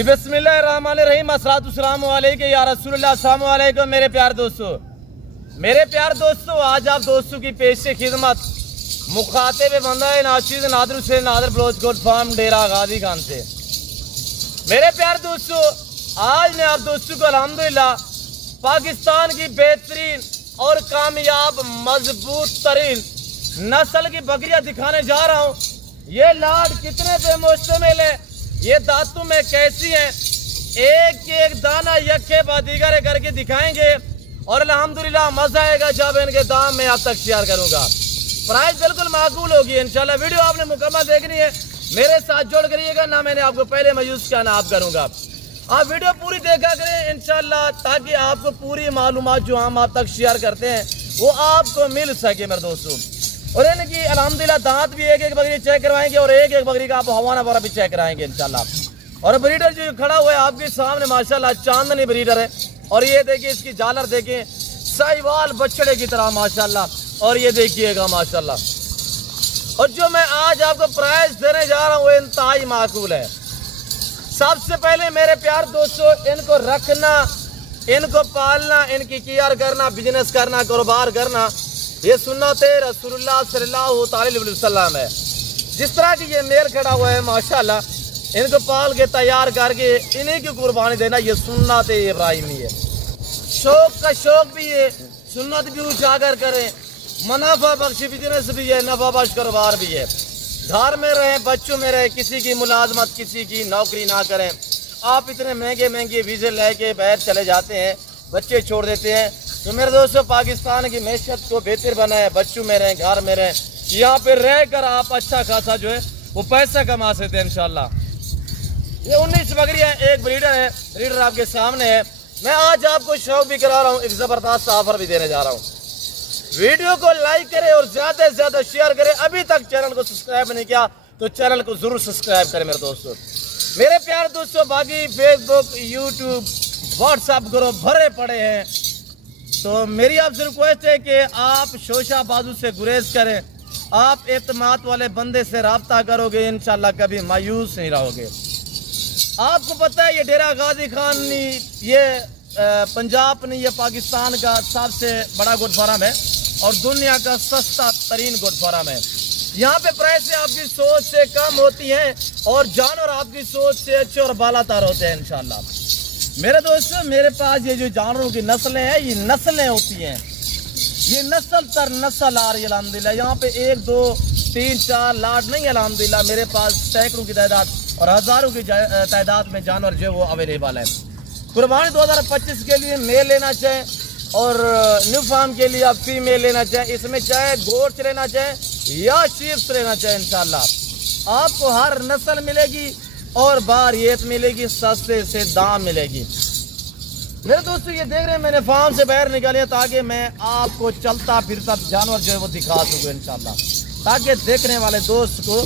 जी बिस्मिल्लाहिर्रहमानिर्रहीम अस्सलातुस्सलामु अलैका या रसूलुल्लाह अस्सलामु अलैकुम मेरे प्यार दोस्तों, आज आप दोस्तों की पेश से खिदमत मुखातिब बंदा नाशीद नादिर हुसैन नादिर बलोच गोट फार्म डेरा गाजी खान से। मेरे प्यार दोस्तों, आज मैं आप दोस्तों को अल्हम्दुलिल्लाह पाकिस्तान की बेहतरीन और कामयाब मजबूत तरीन नस्ल की बकरियां दिखाने जा रहा हूँ। ये लाड कितने पे मुश्तमिल है, ये दांतों में कैसी हैं, एक एक दाना यक्के बादीगर करके दिखाएंगे और अल्हम्दुलिल्लाह मजा आएगा जब इनके दाम में आप तक शेयर करूंगा। प्राइस बिल्कुल माकूल होगी इंशाल्लाह। वीडियो आपने मुकम्मल देखनी है, मेरे साथ जोड़ करिएगा ना, मैंने आपको पहले मायूस किया ना आप करूंगा। आप वीडियो पूरी देखा करें इंशाल्लाह, ताकि आपको पूरी मालूमात जो हम आप तक शेयर करते हैं वो आपको मिल सके मेरे दोस्तों। और इनकी अल्हम्दुलिल्लाह दांत भी एक एक बकरी चेक करवाएंगे और एक एक बकरी का आप हवाना वगैरह भी चेक कराएंगे इंशाल्लाह। और ब्रीडर जो खड़ा हुआ है आपके सामने माशाल्लाह चांदनी ब्रीडर है। और ये देखिए इसकी झालर देखिए साहिवाल बछड़े की तरह माशाल्लाह। और ये देखिएगा माशाल्लाह। और जो मैं आज आपको प्राइस देने जा रहा हूँ वो इंतहाई माकूल है। सबसे पहले मेरे प्यार दोस्तों, इनको रखना, इनको पालना, इनकी केयर करना, बिजनेस करना, कारोबार करना, ये सुन्नत रसूलुल्लाह सल्लल्लाहु अलैहि वसल्लम है। जिस तरह की ये मेल खड़ा हुआ है माशाल्लाह, इनको पाल के तैयार करके इन्हीं की कुर्बानी देना ये सुन्नत इब्राहिमी है। शौक का शौक भी है, सुन्नत भी उजागर करें, मुनाफा बख्श बिजनेस भी है, नफा बख्श कारोबार भी है। घर में रहें, बच्चों में रहें, किसी की मुलाजमत, किसी की नौकरी ना करें। आप इतने महंगे महंगे वीज़े लेके बाहर चले जाते हैं, बच्चे छोड़ देते हैं। तो मेरे दोस्तों, पाकिस्तान की मैशत को बेहतर बनाए, बच्चों में रहें, घर में रहें, यहाँ पे रहकर आप अच्छा खासा जो है वो पैसा कमा सकते हैं इंशाल्लाह। ये 19 बकरियां, एक ब्रीडर है, ब्रीडर आपके सामने है। मैं आज आपको शौक भी करा रहा हूँ, एक ज़बरदस्त ऑफर भी देने जा रहा हूँ। वीडियो को लाइक करें और ज़्यादा से ज़्यादा शेयर करें। अभी तक चैनल को सब्सक्राइब नहीं किया तो चैनल को ज़रूर सब्सक्राइब करें मेरे दोस्तों। मेरे प्यार दोस्तों, बाकी फेसबुक, यूट्यूब, व्हाट्सएप ग्रुप भरे पड़े हैं। तो मेरी आपसे रिक्वेस्ट है कि आप शोशाबाजू से गुरेज करें। आप एतमाद वाले बंदे से रब्ता करोगे इंशाल्लाह कभी मायूस नहीं रहोगे। आपको पता है ये डेरा गाजी खान ये पंजाब नहीं, ये पाकिस्तान का सबसे बड़ा गोट फार्म है और दुनिया का सस्ता तरीन गोट फार्म है। यहाँ पे प्राइस आपकी सोच से कम होती हैं और जानवर आपकी सोच से अच्छे और बालातर होते हैं इंशाल्लाह। मेरे दोस्तों, मेरे पास ये जो जानवरों की नस्लें हैं, ये नस्लें होती हैं, ये नस्ल तर नस्ल आ रही है अल्हम्दुलिल्लाह। यहाँ पे 1 2 3 4 लाट नहीं अल्हम्दुलिल्लाह, मेरे पास सैकड़ों की तादाद और हज़ारों की तादाद में जानवर जो है वो अवेलेबल है। कुर्बानी 2025 के लिए मेल लेना चाहें और न्यू फार्म के लिए आप फीमेल लेना चाहें, इसमें चाहे गोट लेना चाहें या शीप्स लेना चाहें इंशाल्लाह आपको हर नस्ल मिलेगी और बारियत मिलेगी, सस्ते से दाम मिलेगी। मेरे दोस्तों, ये देख रहे हैं मैंने फार्म से बाहर निकाले ताकि मैं आपको चलता फिरता जानवर जो है वो दिखा सकूँ इंशाल्लाह, ताकि देखने वाले दोस्त को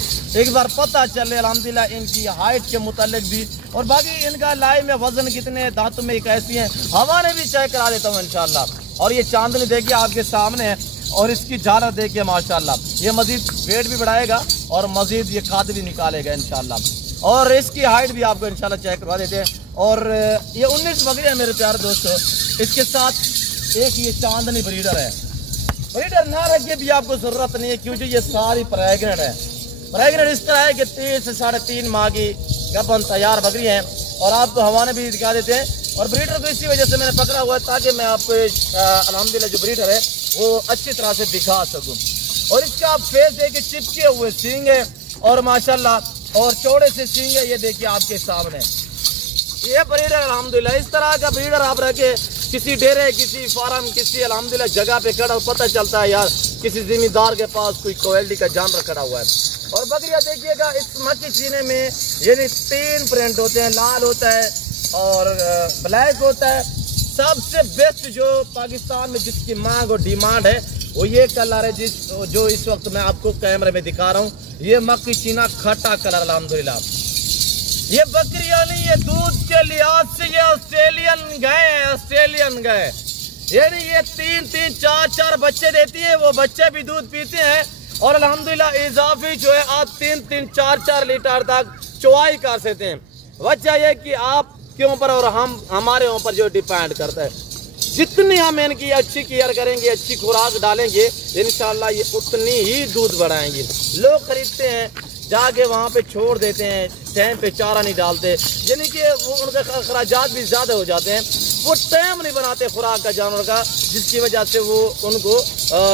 एक बार पता चले अल्हम्दुलिल्लाह इनकी हाइट के मुतालिक भी और बाकी इनका लाइव में वजन कितने, दांतों में कैसी हैं, हवा ने भी चेक करा देता हूँ इंशाल्लाह। और ये चांदनी देखिए आपके सामने है और इसकी झालर देखिए माशाल्लाह, ये मजीद वेट भी बढ़ाएगा और मजीद ये खाद भी निकालेगा इंशाल्लाह। और इसकी हाइट भी आपको इंशाल्लाह चेक करवा देते हैं। और ये 19 बकरियां मेरे प्यारे दोस्तों, इसके साथ एक ये चांदनी ब्रीडर है। ब्रीडर ना रखे भी आपको जरूरत नहीं है, क्योंकि ये सारी प्रेग्नेंट है। प्रेग्नेंट इस तरह है कि 3 से 3.5 माह की गबन तैयार बकरी हैं और आपको हवाने भी दिखा देते हैं। और ब्रीडर को इसी वजह से मैंने पकड़ा हुआ है ताकि मैं आपको अल्हम्दुलिल्लाह जो ब्रीडर है वो अच्छी तरह से दिखा सकूँ। और इसका आप फेस देखिए, चिपके हुए सींग है और माशाल्लाह और चौड़े से सींग है, ये देखिए आपके सामने। ये ब्रीडर अल्हम्दुलिल्लाह, इस तरह का ब्रीडर आप रखे किसी डेरे, किसी फार्म, किसी अल्हम्दुलिल्लाह जगह पे खड़ा पता चलता है यार किसी जिम्मेदार के पास कोई क्वालिटी का जानवर खड़ा हुआ है। और बकरियां देखिएगा, इस मक्की सीने में यानी 3 प्रिंट होते हैं, लाल होता है और ब्लैक होता है। सबसे बेस्ट जो पाकिस्तान में जिसकी मांग और डिमांड है वो ये कलर है जो इस वक्त मैं आपको कैमरे में दिखा रहा हूँ। ये मक्की चीना खट्टा कलर अल्हम्दुलिल्लाह। ये बकरियां नहीं, ये दूध के लिहाज से ये ऑस्ट्रेलियन गाय यानी ये 3 4 4 बच्चे देती है। वो बच्चे भी दूध पीते हैं और अल्हम्दुलिल्लाह इजाफी जो है आप 3 4 लीटर तक चौवाई कर सकते हैं। वजह यह कि आपके ऊपर और हमारे ऊपर जो डिपेंड करता है। जितनी हम इनकी अच्छी केयर करेंगे, अच्छी खुराक डालेंगे, इंशाल्लाह ये उतनी ही दूध बढ़ाएंगे। लोग खरीदते हैं, जाके वहाँ पे छोड़ देते हैं, टाइम पे चारा नहीं डालते, यानी कि वो उनके खर्चात भी ज़्यादा हो जाते हैं। वो टाइम नहीं बनाते खुराक का जानवर का, जिसकी वजह से वो उनको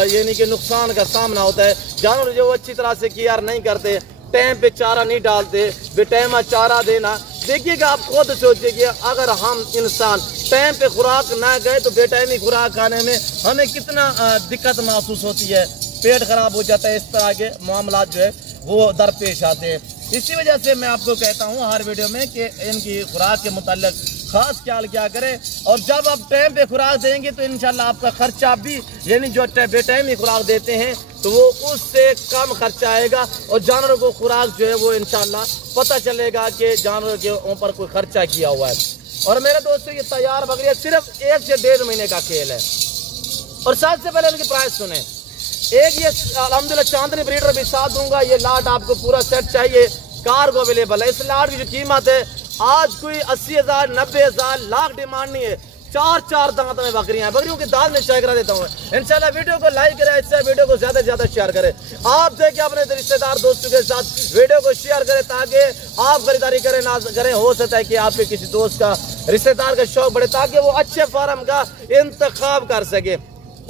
यानी कि नुकसान का सामना होता है। जानवर जो अच्छी तरह से केयर नहीं करते, टाइम पे चारा नहीं डालते, बेटाइम चारा देना। देखिएगा, आप खुद सोचिए, अगर हम इंसान टाइम पे खुराक ना गए तो बेटाइमी खुराक खाने में हमें कितना दिक्कत महसूस होती है, पेट खराब हो जाता है, इस तरह के मामला जो है वो दरपेश आते हैं। इसी वजह से मैं आपको कहता हूँ हर वीडियो में कि इनकी खुराक के मुताल्लिक खास ख्याल क्या करें, और जब आप टाइम पे खुराक देंगे तो इंशाल्लाह आपका खर्चा भी, यानी जो बेटाइमी खुराक देते हैं तो वो उससे कम खर्चा आएगा, और जानवरों को खुराक जो है वो इंशाल्लाह पता चलेगा कि जानवरों के ऊपर कोई खर्चा किया हुआ है। और मेरे दोस्तों, ये तैयार बकरियां सिर्फ 1 से 1.5 महीने का खेल है। और सबसे पहले इनकी प्राइस सुने। एक ये अल्हम्दुलिल्लाह चांदनी ब्रीडर भी साथ दूंगा, ये लाट आपको पूरा सेट चाहिए, कार्गो अवेलेबल है। इस लाट की जो कीमत है, आज कोई 80,000 90,000 लाख डिमांड नहीं है। 4 दांत में बकरियां हैं, बकरियों के दांत में शेयर करा देता हूँ इंशाल्लाह। वीडियो को लाइक करें, इससे वीडियो को ज्यादा से ज्यादा शेयर करें। आप देखिए अपने रिश्तेदार दोस्तों के साथ वीडियो को शेयर करें, ताकि आप खरीदारी करें ना करें, हो सकता है कि आपके किसी दोस्त का, रिश्तेदार का शौक बढ़े, ताकि वो अच्छे फार्म का इंतखाब कर सके,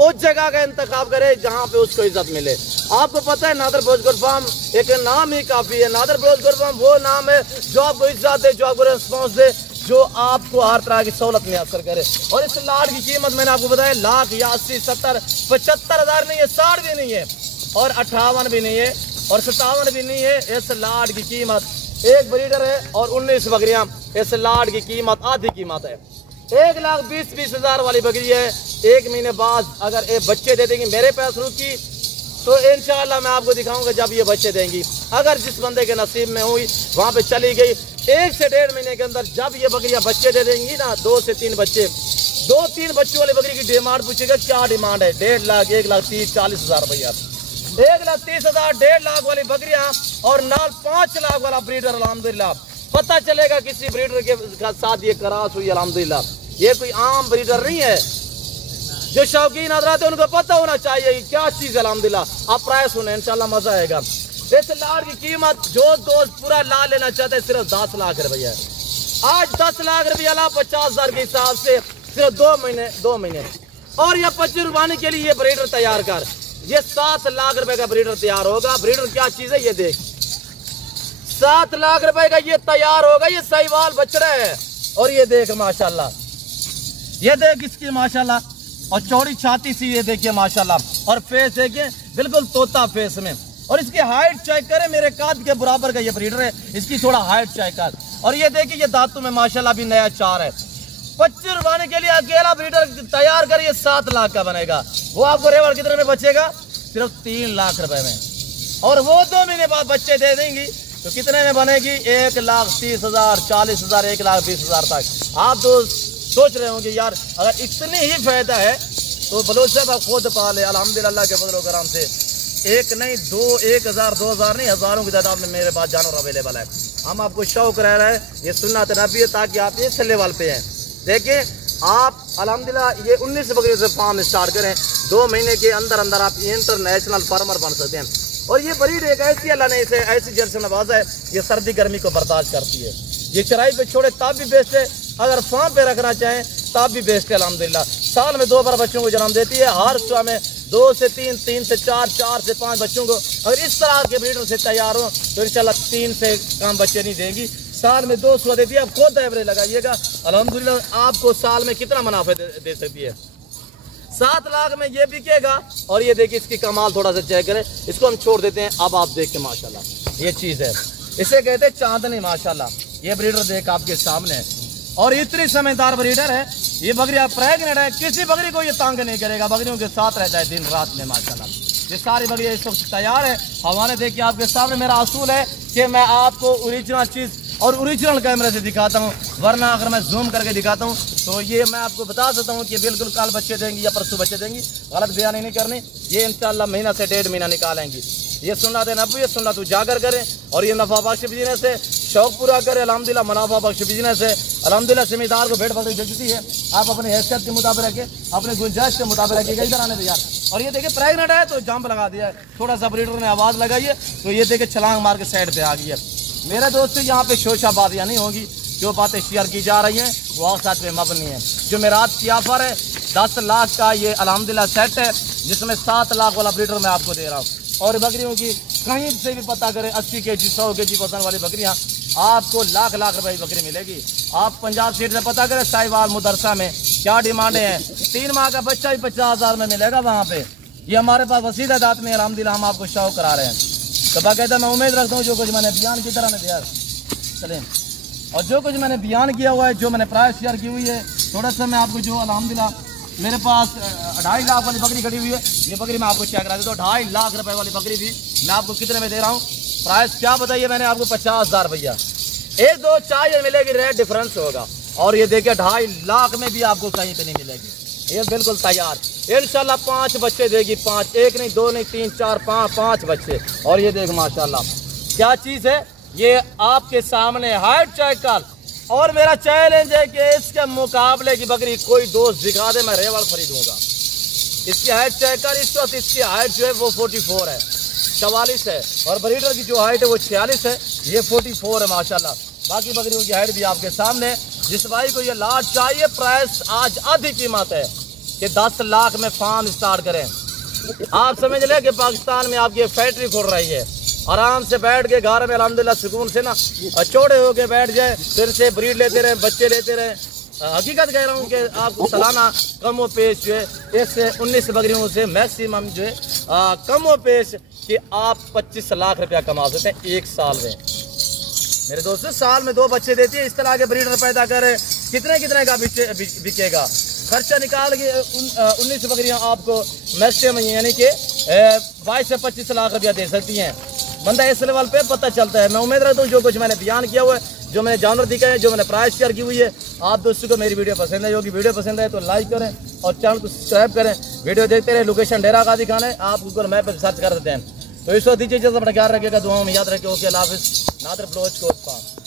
उस जगह का इंतखाब करे जहाँ पे उसको इज्जत मिले। आपको पता है नादर भोजगुर फार्म एक नाम ही काफी है। नादर भोजगुर फार्म वो नाम है जो आपको इज्जत दे, जो आपको रिस्पॉन्स दे, जो आपको हर तरह की सहूलत में असर करे। और इस लाट की कीमत मैंने आपको बताया, लाख या 80 70 75 हज़ार नहीं है, 60 भी नहीं है, और 58 भी नहीं है, और 57 भी नहीं है। इस लाट की कीमत, एक ब्रीडर है और 19 बकरियां, इस लाट की कीमत आधी कीमत है। 1,20,20 हज़ार वाली बकरी है। 1 महीने बाद अगर ये बच्चे दे देंगी मेरे पास रुकी, तो इंशाल्लाह मैं आपको दिखाऊंगा जब ये बच्चे देंगी। अगर जिस बंदे के नसीब में हुई वहाँ पे चली गई, 1 से 1.5 महीने के अंदर जब ये बकरियां बच्चे दे देंगी ना, 2 से 3 बच्चे, 2-3 बच्चों वाली बकरी की डिमांड पूछेगा, क्या डिमांड है? 1.5 लाख, 1,30,40 हज़ार रुपया, 1,30,000, 1.5 लाख वाली बकरियां, और नाल 5 लाख वाला ब्रीडर। अल्हम्दुलिल्लाह पता चलेगा किसी ब्रीडर के साथ ये करास हुई। अल्हम्दुलिल्लाह ये कोई आम ब्रीडर नहीं है। जो शौकीन हज़रात है उनको पता होना चाहिए कि क्या चीज़ है। अल्हम्दुलिल्लाह आप प्राइस सुने, इंशाल्लाह मजा आएगा। इस लाट की कीमत जो दोस्त पूरा ला लेना चाहते हैं सिर्फ 10 लाख रुपया है। आज 10 लाख रुपया ला 50,000 के हिसाब से सिर्फ 2 महीने। और ये 25 रुपये के लिए ये ब्रीडर तैयार कर, ये 7 लाख रुपए का ब्रीडर तैयार होगा। ब्रीडर क्या चीज है ये देख, 7 लाख रुपए का ये तैयार होगा। ये साहिवाल बछड़ा है, और ये देख माशाल्लाह, ये देख इसकी माशाल्लाह, और चौड़ी छाती सी ये देखिए माशाल्लाह, और फेस देखिए बिल्कुल तोता फेस में। और इसकी हाइट चेक करें, मेरे काद के बराबर का ये ब्रीडर है, इसकी थोड़ा हाइट चेक कर। और ये देखिए ये दांतों में माशाल्लाह भी नया चार है। 25 रुपये के लिए अकेला ब्रीडर तैयार कर, ये 7 लाख का बनेगा। वो आपको रेवर कितने में बचेगा? सिर्फ 3 लाख रुपए में। और वो 2 महीने बाद बच्चे दे देंगी तो कितने में बनेगी? 1,30,000, 40,000, 1,20,000 तक। आप तो सोच रहे होंगे यार अगर इतनी ही फायदा है तो बलोच साहब आप खुद पाले। अल्हम्दुलिल्लाह के फजल करम से 1 नहीं 2, 1,000, 2,000 नहीं, हज़ारों की तादाद में मेरे पास जानवर अवेलेबल है। हम आपको शौक रह रहा है, ये सुन्नत नबी है, ताकि आप इस लेवल पे हैं। देखिए आप अल्हम्दुलिल्लाह ये 19 बकरी से फार्म स्टार्ट करें, 2 महीने के अंदर अंदर आप इंटरनेशनल फार्मर बन सकते हैं। और ये ब्रीड एक ऐसी अल्लाह ने इसे ऐसी जड़ से नवाजा है, ये सर्दी गर्मी को बर्दाश्त करती है। ये चराई पे छोड़े तब भी बेस्ट है, अगर फार्म पे रखना चाहें तब भी बेस्ट है। अल्हम्दुलिल्लाह साल में 2 बार बच्चों को जन्म देती है। हर सुबह में 2 से 3, 3 से 4, 4 से 5 बच्चों को अगर इस तरह के ब्रीडर से तैयार हो तो इंशाल्लाह 3 से कम बच्चे नहीं देंगी। साल में 2 सुबह देती है। आप खुद एवरेज लगाइएगा, अल्हम्दुलिल्लाह आपको साल में कितना मुनाफा दे सकती है। 7 लाख में ये बिकेगा। और ये देखिए इसकी कमाल थोड़ा सा चेक करें, इसको हम छोड़ देते हैं। अब आप देख के माशाल्लाह ये चीज़ है, इसे कहते हैं चांदनी। माशाल्लाह ये ब्रीडर देख आपके सामने, और इतनी समझदार ब्रीडर है। ये बकरी आप प्रेग्नेंट है, किसी बकरी को ये तंग नहीं करेगा, बकरियों के साथ रहता है दिन रात में माशाल्लाह। ये सारी बकरियां इस वक्त तैयार है। हमारे देखिए आपके सामने मेरा असूल है कि मैं आपको ओरिजिनल चीज़ और ओरिजिनल कैमरे से दिखाता हूँ, वरना अगर मैं जूम करके दिखाता हूँ तो ये मैं आपको बता सकता हूँ कि बिल्कुल कल बच्चे देंगी या परसों बच्चे देंगी। गलत बयानी नहीं करनी, ये इंशाल्लाह महीना से 1.5 महीना निकालेंगी। ये सुन्नत है नबी, ये सुन्नत उजागर करें और ये नफा बख्श बिजनेस है, शौक पूरा करें अल्हम्दुलिल्लाह, मुनाफा बख्श बिजनेस है अल्हम्दुलिल्लाह। जिम्मेदार को भेड़ बकरी बेचती है, आप अपनी हैसियत के मुताबिक रखें, अपने गुंजाइश के मुताबिक रखिएगा। इधर आने दे यार। और ये देखिए प्रेगनेंट है तो जंप लगा दिया है, थोड़ा सा ब्रीडर ने आवाज़ लगाई है तो ये देखिए छलांग मार के साइड पे आ गई है। मेरे दोस्तों यहाँ पे शोशाबाजियाँ नहीं होगी, जो बातें शेयर की जा रही हैं वो आप साथ में मबनी है। जो मेराज की ऑफर है 10 लाख का ये अल्हम्दुलिल्लाह सेट है, जिसमें 7 लाख वाला ब्रीडर मैं आपको दे रहा हूँ। और बकरियों की कहीं से भी पता करें 80 kg 100 kg वजन वाली बकरियाँ आपको लाख लाख रुपए की बकरी मिलेगी। आप पंजाब स्टेट से पता करें साहिवाल मुदरसा में क्या डिमांडें हैं, 3 माह का बच्चा भी 50,000 में मिलेगा वहाँ पे। ये हमारे पास वसीला दात में अल्हम्दुलिल्लाह हम आपको शौक करा रहे हैं। तो बाकायदा मैं उम्मीद रखता हूँ जो कुछ मैंने बयान की तरह ने दिया चलें, और जो कुछ मैंने बयान किया हुआ है, जो मैंने प्राइस शेयर की हुई है, थोड़ा सा मैं आपको जो अल्हम्दुलिल्लाह मेरे पास 2.5 लाख वाली बकरी खड़ी हुई है, ये बकरी मैं आपको चेक करा देता हूँ। 2.5 लाख रुपए वाली बकरी भी मैं आपको कितने में दे रहा हूँ, प्राइस क्या बताइए मैंने आपको 50,000 रुपया। 1-2 चाहिए मिलेगी, रेट डिफरेंस होगा। और ये देखिए 2.5 लाख में भी आपको कहीं पे नहीं मिलेगी, ये बिल्कुल तैयार। इंशाल्लाह 5 बच्चे देगी, 5, 1 नहीं 2 नहीं 3 4 5 बच्चे। और ये देख माशाल्लाह क्या चीज़ है, ये आपके सामने हाइट चेक कर। और मेरा चैलेंज है कि इसके मुकाबले की बकरी कोई दोस्त दिखा दे, मैं रेवल खरीदूंगा। इसकी हाइट चेक कर, इस वक्त इसकी हाइट जो है वो 44 है, 44 है, और ब्रीडर की जो हाइट है वो 46 है, ये 44 है माशाल्लाह। बाकी बकरियों की हाइट भी आपके सामने। जिस भाई को ये लाट चाहिए, प्राइस आज आधी कीमत है कि 10 लाख में फार्म स्टार्ट करें। आप समझ लें कि पाकिस्तान में आपकी फैक्ट्री खुल रही है, आराम से बैठ के घर में अल्हम्दुलिल्लाह सुकून से ना चौड़े होके बैठ जाए, फिर से ब्रीड लेते रहे, बच्चे लेते रहे। हकीकत कह रहा हूँ कि आपको सालाना कमो पेश जो है इस 19 बकरियों से मैक्सिमम जो है कमो पेश कि आप 25 लाख रुपया कमा सकते हैं 1 साल में। मेरे दोस्तों साल में 2 बच्चे देती है, इस तरह के ब्रीडर पैदा करे, कितने का बिकेगा। खर्चा निकाल के 19 बकरियां आपको मैक्सिमम यानी कि 22 से 25 लाख रुपया दे सकती हैं। बंदा इस लेवल पे पता चलता है। मैं उम्मीद रखता हूँ जो कुछ मैंने बयान किया हुआ है, जो मैंने जानवर दिखाए, जो मैंने प्राइस शेयर की हुई है, आप दोस्तों को मेरी वीडियो पसंद है। होगी वीडियो पसंद है तो लाइक करें और चैनल को सब्सक्राइब करें। वीडियो देखते रहे। लोकेशन डेरा गाजी खान है, आप गूगल मैप पर सर्च कर सकते हैं। तो इस वक्त दीजिए, अपना ख्याल रखिएगा, दुआओं में याद रखिए। ओके, अल्लाह हाफिज़। नादर ब्लोच कोट फार्म।